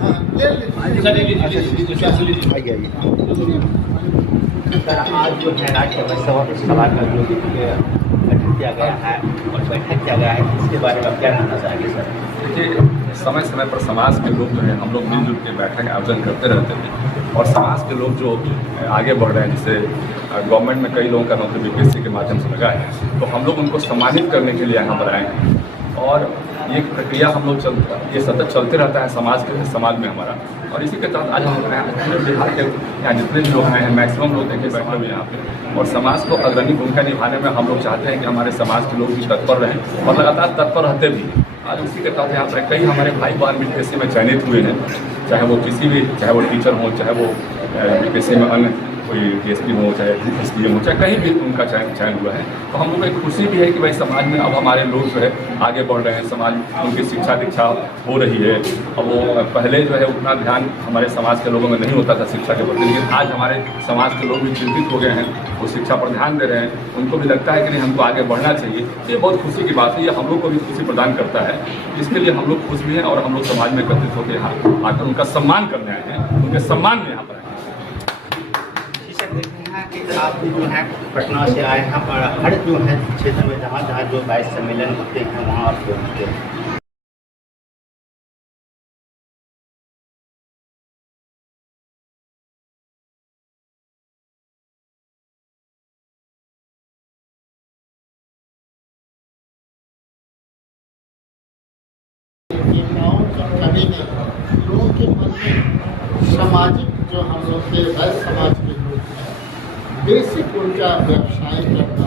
आज जो है राज्यसभा का जो गठन किया गया है और बैठक किया गया है, इसके बारे में आप क्या कहना चाहेंगे सर? देखिए, समय समय पर समाज के लोग जो है हम लोग मिलजुल के बैठक आयोजन करते रहते हैं और समाज के लोग जो आगे बढ़ रहे हैं, जैसे गवर्नमेंट में कई लोगों का नौकरी बीपीएससी के माध्यम से लगा है, तो हम लोग उनको सम्मानित करने के लिए यहाँ पर आए हैं और ये प्रक्रिया हम लोग ये सतत चलते रहता है समाज में हमारा। और इसी के तहत आज हम पूरे बिहार के यहाँ जितने भी लोग हैं मैक्सिमम लोग देखिए बैठे हुए यहाँ पे, और समाज को अग्रणी भूमिका निभाने में हम लोग चाहते हैं कि हमारे समाज के लोग भी तत्पर रहें और लगातार तत्पर रहते भी। आज उसी के तहत यहाँ पर कई हमारे भाई बहन बीपीएससी में चयनित हुए हैं, चाहे वो टीचर हो, चाहे वो बीपीएससी में अन्य कोई डीएसपी हो, चाहे एसडीएम हो, चाहे कहीं भी उनका चयन हुआ है। तो हम लोग को एक खुशी भी है कि भाई समाज में अब हमारे लोग जो है आगे बढ़ रहे हैं, समाज उनकी शिक्षा दीक्षा हो रही है। अब वो पहले जो है उतना ध्यान हमारे समाज के लोगों में नहीं होता था शिक्षा के प्रति, लेकिन आज हमारे समाज के लोग भी चिंतित हो गए हैं, वो शिक्षा पर ध्यान दे रहे हैं, उनको भी लगता है कि नहीं हमको आगे बढ़ना चाहिए। ये बहुत खुशी की बात है, ये हम लोग को भी खुशी प्रदान करता है। इसके लिए हम लोग खुश भी हैं और हम लोग समाज में एकत्रित होकर यहाँ आकर उनका सम्मान करने आए हैं, उनके सम्मान में यहाँ पर आए हैं। आप जो है पटना से आए हैं पर हर जो है क्षेत्र में जहाँ जहाँ जो 22 सम्मेलन होते हैं वहाँ आप पहुँचते हैं। कभी नहीं लोगों के मन में सामाजिक जो हम लोग के वैश्य समाज के लोग हैं, बेसिक उनका व्यवसाय करना था,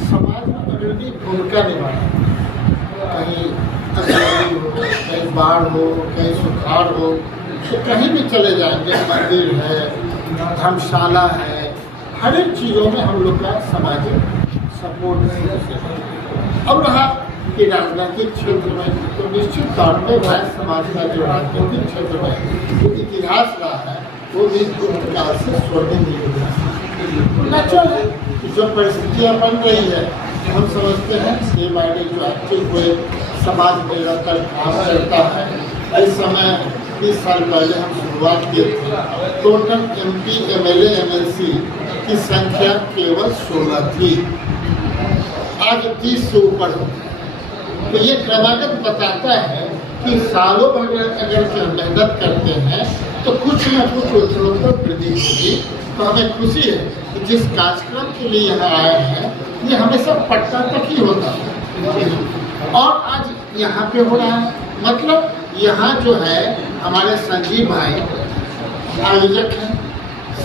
समाज में अग्रणी भूमिका निभाना, कहीं अंधेरी हो, कहीं बाढ़ हो, कहीं सुखाड़ हो, तो कहीं भी चले जाएंगे, मंदिर है, धर्मशाला है, हर एक चीज़ों में हम लोग का सामाजिक सपोर्ट है। अब रहा कि राजनीतिक क्षेत्र में तो निश्चित तौर पर वैश्य समाज का जो राजनीतिक क्षेत्र में जो इतिहास रहा है वो भी काल से स्वर्णिम युग है। नेचुरल है कि जो परिस्थितियाँ बन रही है हम समझते हैं ये बारे जो एक्टिव हुए समाज में लगातार काम करता है। इस समय 20 साल पहले हम शुरुआत किए थे, टोटल MP MLA MLC की संख्या केवल 16 थी, आज 30 से ऊपर हो। तो ये क्रमागत बताता है कि सालों भर अगर मेहनत करते हैं तो कुछ न कुछ उत्तरोत्तर वृद्धि होगी। तो हमें खुशी है कि जिस कार्यक्रम के लिए यहाँ आए हैं ये हमेशा पटना तक ही होता है और आज यहाँ पे हो रहा है। मतलब यहाँ जो है हमारे संजीव भाई आयोजक हैं,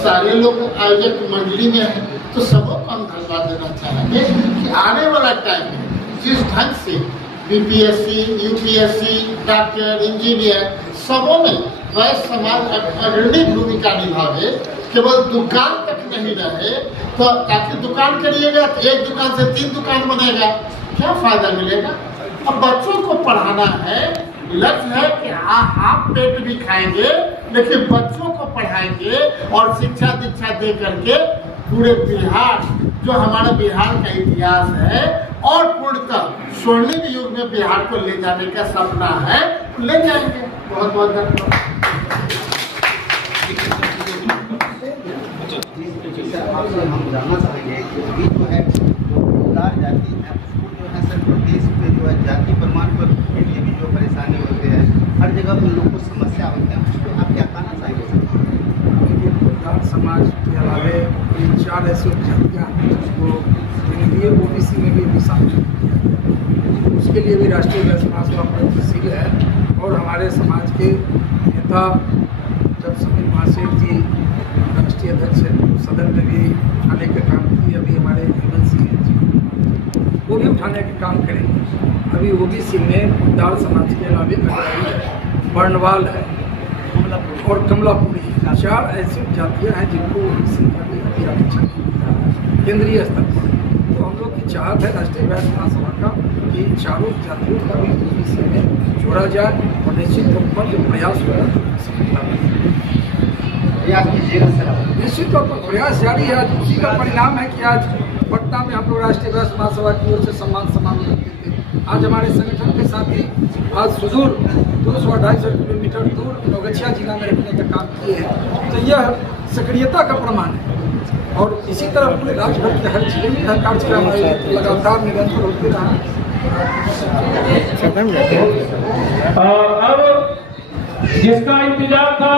सारे लोग आयोजक मंडली में हैं, तो सबको हम धन्यवाद देना चाहेंगे कि आने वाला टाइम में जिस ढंग से बीपीएससी, यूपीएससी, डॉक्टर, इंजीनियर सबों में वैश्य समाज अग्रणी भूमिका निभावे, केवल दुकान तक नहीं रहे। तो ताकि दुकान करिएगा तो एक दुकान से 3 दुकान बनेगा, क्या फायदा मिलेगा? अब बच्चों को पढ़ाना है, लक्ष्य है कि आप पेट भी खाएंगे लेकिन बच्चों को पढ़ाएंगे और शिक्षा दीक्षा दे करके पूरे बिहार जो हमारा बिहार का इतिहास है और पूर्णतः स्वर्णिम युग में बिहार को ले जाने का सपना है, ले जाएंगे। बहुत बहुत धन्यवाद। हम जानना चाहेंगे कि अभी जो है जाति है उसको जो है सर प्रदेश में जो है जाति प्रमाण पत्र के लिए भी जो परेशानी होते हैं, हर जगह उन लोगों को समस्या होती है, उसको आप क्या कहना चाहेंगे सर? समाज के अलावे 4 ऐसी जातियाँ हैं जिसको केंद्रीय OBC में भी शामिल है, उसके लिए भी राष्ट्रीय वैश्य समाज का प्रगतिशील है। और हमारे समाज के नेता जब समीर महासेठ जी राष्ट्रीय अध्यक्ष हैं तो सदन में भी उठाने का काम किए, अभी हमारे MLC जी वो भी उठाने का काम करेंगे। अभी OBC में दाल समाज के अलावे वर्णवाल है और कमलापुरी, 4 ऐसी जातियाँ हैं जिनको OBC में अभी आरक्षण केंद्रीय स्तर पर। तो हम लोग की चाहत है राष्ट्रीय वैश्य महासभा का कि चारों जातियों का भी OBC में जोड़ा जाए और निश्चित तौर पर जो प्रयास होगा निश्चित तौर पर प्रयास जारी है। आज उसी का परिणाम है कि आज पटना में हम लोग राष्ट्रीय वैश्य महासभा की ओर से सम्मान करते थे। आज हमारे संगठन के साथी आज सुदूर 200-250 किलोमीटर दूर नवगछिया जिला में रखने का काम किए हैं, तो यह सक्रियता का प्रमाण है। और इसी तरह पूरे राज्य भर के हर जिले में यह कार्यक्रम लगातार निरंतर होते रहा। अब जिसका इंतजार था